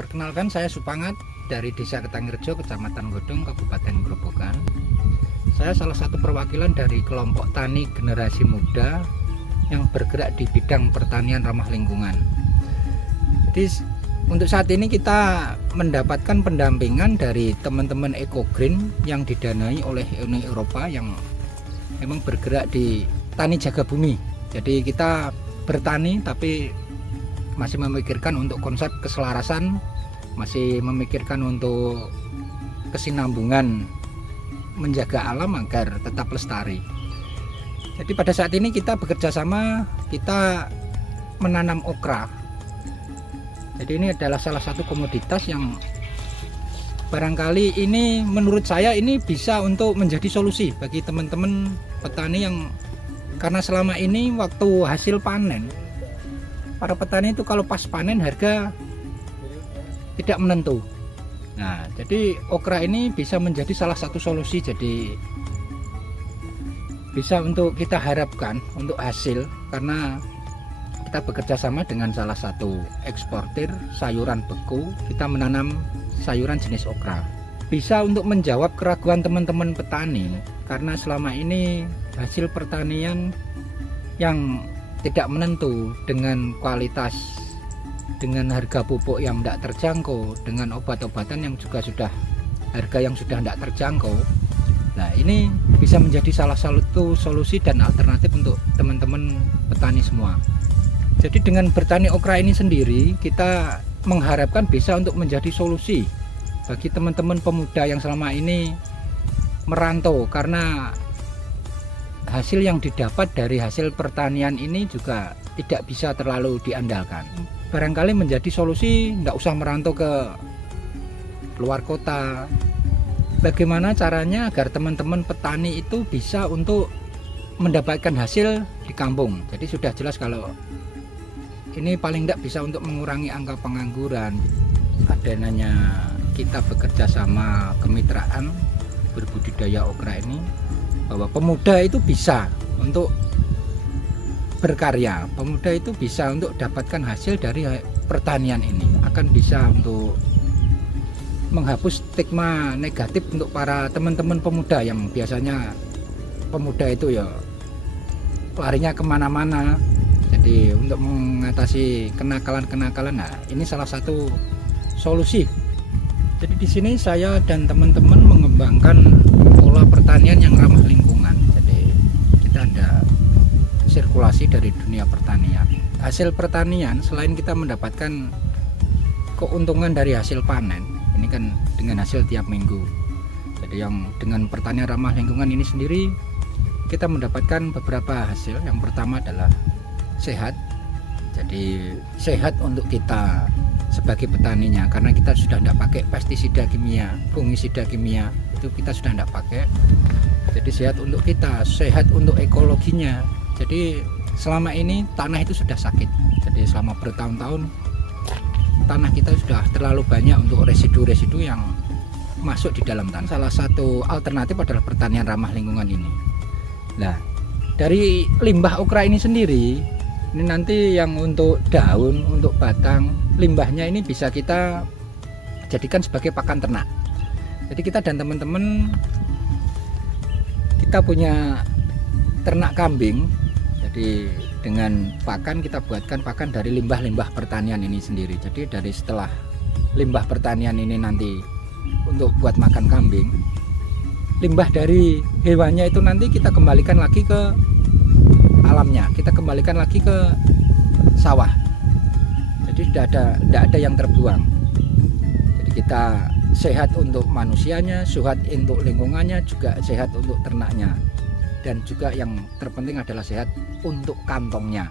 Perkenalkan, saya Supangat dari Desa Ketangirjo, Kecamatan Godong, Kabupaten Grobogan. Saya salah satu perwakilan dari kelompok tani generasi muda yang bergerak di bidang pertanian ramah lingkungan. Jadi untuk saat ini kita mendapatkan pendampingan dari teman-teman EcoGreen yang didanai oleh Uni Eropa yang memang bergerak di tani jaga bumi. Jadi kita bertani tapi masih memikirkan untuk konsep keselarasan, masih memikirkan untuk kesinambungan menjaga alam agar tetap lestari. Jadi pada saat ini kita bekerja sama, kita menanam okra. Jadi ini adalah salah satu komoditas yang barangkali ini menurut saya ini bisa untuk menjadi solusi bagi teman-teman petani yang, karena selama ini waktu hasil panen para petani itu kalau pas panen harga tidak menentu. Nah, jadi okra ini bisa menjadi salah satu solusi. Jadi bisa untuk kita harapkan untuk hasil, karena kita bekerja sama dengan salah satu eksportir sayuran beku. Kita menanam sayuran jenis okra. Bisa untuk menjawab keraguan teman-teman petani, karena selama ini hasil pertanian yang tidak menentu, dengan kualitas, dengan harga pupuk yang tidak terjangkau, dengan obat-obatan yang juga sudah harga yang sudah tidak terjangkau. Nah, ini bisa menjadi salah satu solusi dan alternatif untuk teman-teman petani semua. Jadi dengan bertani okra ini sendiri, kita mengharapkan bisa untuk menjadi solusi bagi teman-teman pemuda yang selama ini merantau, karena hasil yang didapat dari hasil pertanian ini juga tidak bisa terlalu diandalkan. Barangkali menjadi solusi, tidak usah merantau ke luar kota. Bagaimana caranya agar teman-teman petani itu bisa untuk mendapatkan hasil di kampung. Jadi sudah jelas kalau ini paling tidak bisa untuk mengurangi angka pengangguran. Adanya kita bekerja sama kemitraan berbudidaya okra ini, bahwa pemuda itu bisa untuk berkarya, pemuda itu bisa untuk dapatkan hasil dari pertanian ini, akan bisa untuk menghapus stigma negatif untuk para teman-teman pemuda yang biasanya pemuda itu ya larinya kemana-mana. Jadi untuk mengatasi kenakalan-kenakalan, nah ini salah satu solusi. Jadi di sini saya dan teman-teman mengembangkan pola pertanian yang ramah lingkungan. Jadi kita ada sirkulasi dari dunia pertanian. Hasil pertanian selain kita mendapatkan keuntungan dari hasil panen, ini kan dengan hasil tiap minggu. Jadi yang dengan pertanian ramah lingkungan ini sendiri kita mendapatkan beberapa hasil. Yang pertama adalah sehat. Jadi sehat untuk kita sebagai petaninya, karena kita sudah tidak pakai pestisida kimia, fungisida kimia, itu kita sudah tidak pakai. Jadi sehat untuk kita, sehat untuk ekologinya. Jadi selama ini tanah itu sudah sakit. Jadi selama bertahun-tahun tanah kita sudah terlalu banyak untuk residu-residu yang masuk di dalam tanah. Salah satu alternatif adalah pertanian ramah lingkungan ini. Nah, dari limbah okra ini sendiri, ini nanti yang untuk daun, untuk batang, limbahnya ini bisa kita jadikan sebagai pakan ternak. Jadi kita dan teman-teman, kita punya ternak kambing. Jadi dengan pakan, kita buatkan pakan dari limbah-limbah pertanian ini sendiri. Jadi dari setelah limbah pertanian ini nanti untuk buat makan kambing, limbah dari hewannya itu nanti kita kembalikan lagi ke alamnya, kita kembalikan lagi ke sawah. Jadi tidak ada yang terbuang. Jadi kita sehat untuk manusianya, sehat untuk lingkungannya, juga sehat untuk ternaknya, dan juga yang terpenting adalah sehat untuk kantongnya.